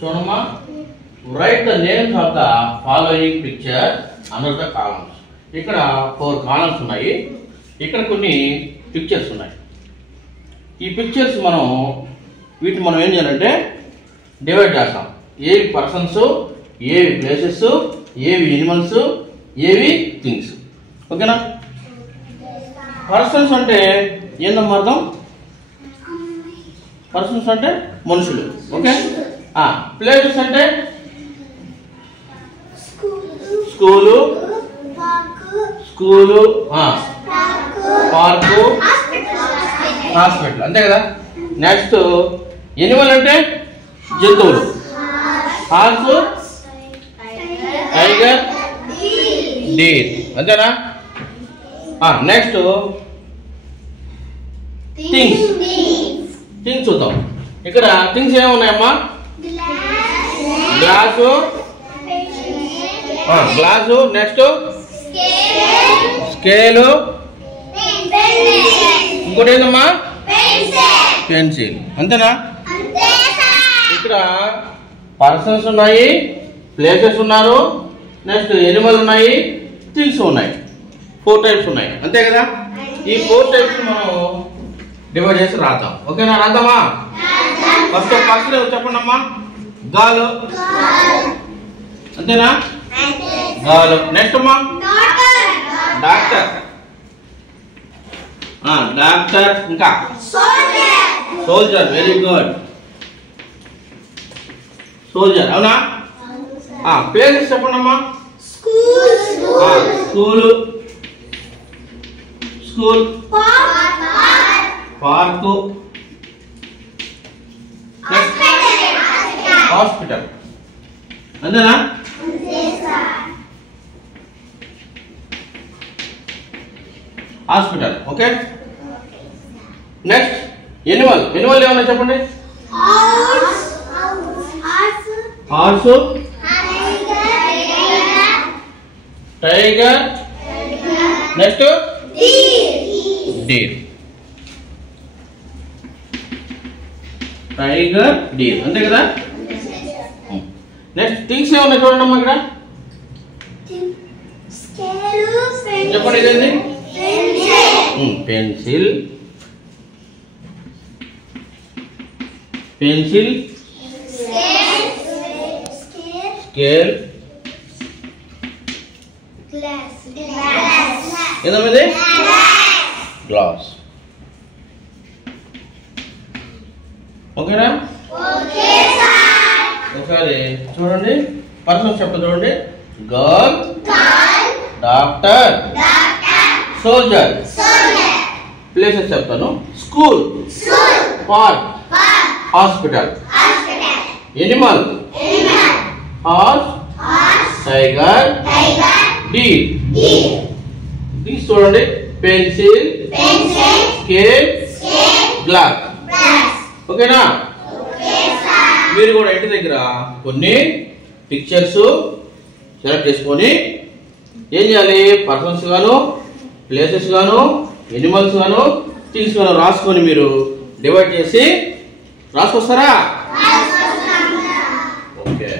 చూడమ్మా, right the names of the following picture under the columns. ఇక్కడ 4 columns ఉన్నాయి. ఇక్కడ కొన్ని పిక్చర్స్ ఉన్నాయి. ఈ పిక్చర్స్ వీటిని మనం ఏం చేయాలంటే డివైడ్ చేస్తాం. ఏవి పర్సన్స్, ఏవి ప్లేసెస్, ఏవి ఎనిమల్స్, ఏవి థింగ్స్. ఓకేనా? పర్సన్స్ అంటే ఏందమ్మా అర్థం? పర్సన్స్ అంటే మనుషులు. ఓకే. ప్లేసెస్ అంటే స్కూలు, పార్కు, హాస్పిటల్. అంతే కదా? నెక్స్ట్ ఎనిమల్ అంటే జంతువులు. Horse, tiger, deer. అంతేనా? Next things. థింగ్స్ చూద్దాం. ఇక్కడ థింగ్స్ ఏమున్నాయమ్మా? గ్లాసు, నెక్స్ట్ స్కేలు, ఇంకోటి ఏందమ్మా? పెన్సిల్. అంతేనా? ఇక్కడ పర్సన్స్ ఉన్నాయి, ప్లేసెస్ ఉన్నారు, నెక్స్ట్ ఎనిమల్ ఉన్నాయి, థింగ్స్ ఉన్నాయి. 4 టైప్స్ ఉన్నాయి. అంతే కదా? ఈ 4 టైప్స్ మనం డివైడ్ చేసి రాద్దాం. ఓకేనా? రాద్దామా? ఫస్ట్ చెప్పండి అమ్మా. గాలు. అంతేనా? గాలు. నెక్స్ట్ అమ్మా డాక్టర్. డాక్టర్. ఇంకా సోల్జర్. Very good. సోల్జర్. అవునా? ప్లేసెస్ చెప్పండి అమ్మా. School, park, hospital. అంతేనా? Hospital. Okay. Next animal. Animal ఏమన్నా చెప్పండి. Horse, tiger, next deer. Tiger, deer. అంతే కదా? నెక్స్ట్ థింగ్స్ ఏమన్నా చూడండి అమ్మా. ఇక్కడ చెప్పండి. ఇదేంటి? పెన్సిల్, స్కేల్, ఏదమ్మా? గ్లాస్. ఓకేనా? ఒకసారి చూడండి. పర్సన్స్ చెప్తా చూడండి. Girl, doctor, soldier. ప్లేసెస్ చెప్తాను. School, park, hospital. Animal, horse, tiger, deer. Things చూడండి. Pencil, scale, glass. ఓకేనా? మీరు కూడా ఇంటి దగ్గర కొన్ని పిక్చర్స్ సెలెక్ట్ చేసుకొని ఏం చేయాలి? పర్సన్స్ గాను, ప్లేసెస్ గాను, ఎనిమల్స్ గాను, థింగ్స్ గాను రాసుకొని మీరు డివైడ్ చేసి రాసుకొస్తారా? ఓకే.